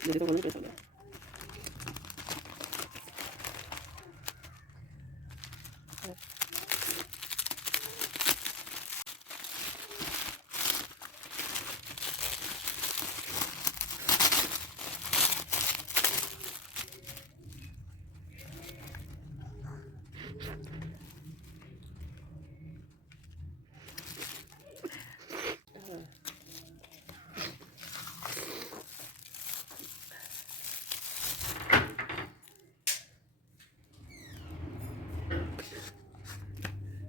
दीदी का phone press हो गया।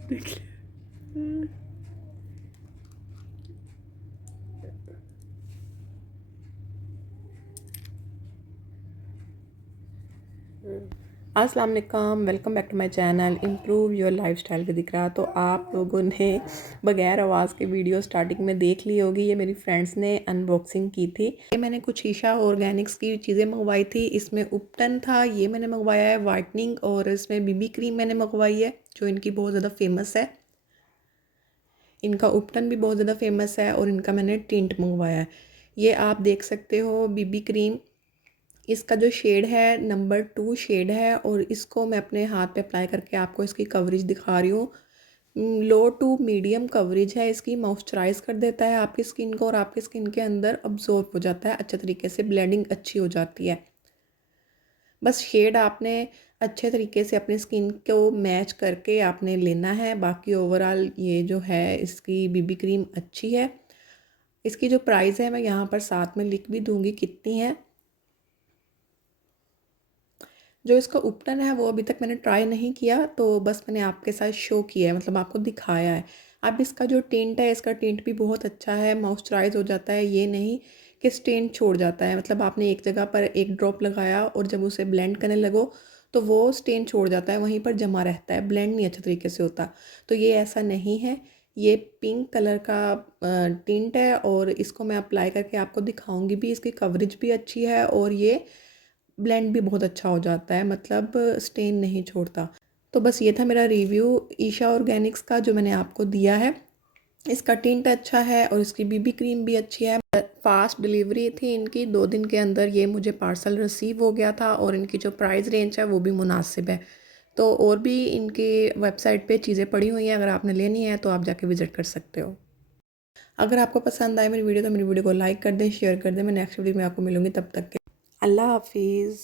देख ले। अस्सलाम वालेकुम, welcome back to my channel improve your lifestyle with Iqra. तो आप लोगों ने बगैर आवाज़ के वीडियो स्टार्टिंग में देख ली होगी। ये मेरी फ्रेंड्स ने अनबॉक्सिंग की थी। ये मैंने कुछ ईशा ऑर्गेनिक्स की चीज़ें मंगवाई थी। इसमें उपटन था, ये मैंने मंगवाया है वाइटनिंग, और इसमें बीबी क्रीम मैंने मंगवाई है जो इनकी बहुत ज़्यादा फेमस है। इनका उपटन भी बहुत ज़्यादा फेमस है और इनका मैंने टिंट मंगवाया है। ये आप देख सकते हो बीबी क्रीम, इसका जो शेड है नंबर 2 शेड है, और इसको मैं अपने हाथ पे अप्लाई करके आपको इसकी कवरेज दिखा रही हूँ। लो टू मीडियम कवरेज है इसकी, मॉइस्चराइज कर देता है आपकी स्किन को और आपकी स्किन के अंदर अब्जॉर्ब हो जाता है अच्छे तरीके से, ब्लेंडिंग अच्छी हो जाती है। बस शेड आपने अच्छे तरीके से अपनी स्किन को मैच करके आपने लेना है। बाकी ओवरऑल ये जो है इसकी बीबी क्रीम अच्छी है। इसकी जो प्राइस है मैं यहाँ पर साथ में लिख भी दूँगी कितनी है। जो इसका उपटन है वो अभी तक मैंने ट्राई नहीं किया, तो बस मैंने आपके साथ शो किया है, मतलब आपको दिखाया है। अब इसका जो टिंट है, इसका टिंट भी बहुत अच्छा है, मॉइस्चराइज हो जाता है, ये नहीं कि स्टेन छोड़ जाता है। मतलब आपने एक जगह पर एक ड्रॉप लगाया और जब उसे ब्लेंड करने लगो तो वो स्टेन छोड़ जाता है, वहीं पर जमा रहता है, ब्लेंड नहीं अच्छे तरीके से होता। तो ये ऐसा नहीं है। ये पिंक कलर का टिंट है और इसको मैं अप्लाई करके आपको दिखाऊंगी भी। इसकी कवरेज भी अच्छी है और ये ब्लेंड भी बहुत अच्छा हो जाता है, मतलब स्टेन नहीं छोड़ता। तो बस ये था मेरा रिव्यू ईशा ऑर्गेनिक्स का जो मैंने आपको दिया है। इसका टिंट अच्छा है और इसकी बीबी क्रीम भी अच्छी है। फास्ट डिलीवरी थी इनकी, 2 दिन के अंदर ये मुझे पार्सल रिसीव हो गया था, और इनकी जो प्राइस रेंज है वो भी मुनासिब है। तो और भी इनके वेबसाइट पे चीज़ें पड़ी हुई हैं, अगर आपने लेनी है तो आप जाके विज़िट कर सकते हो। अगर आपको पसंद आए मेरी वीडियो तो मेरी वीडियो को लाइक कर दें, शेयर कर दें। मैं नेक्स्ट वीडियो में आपको मिलूंगी, तब तक के अल्लाह हाफिज़।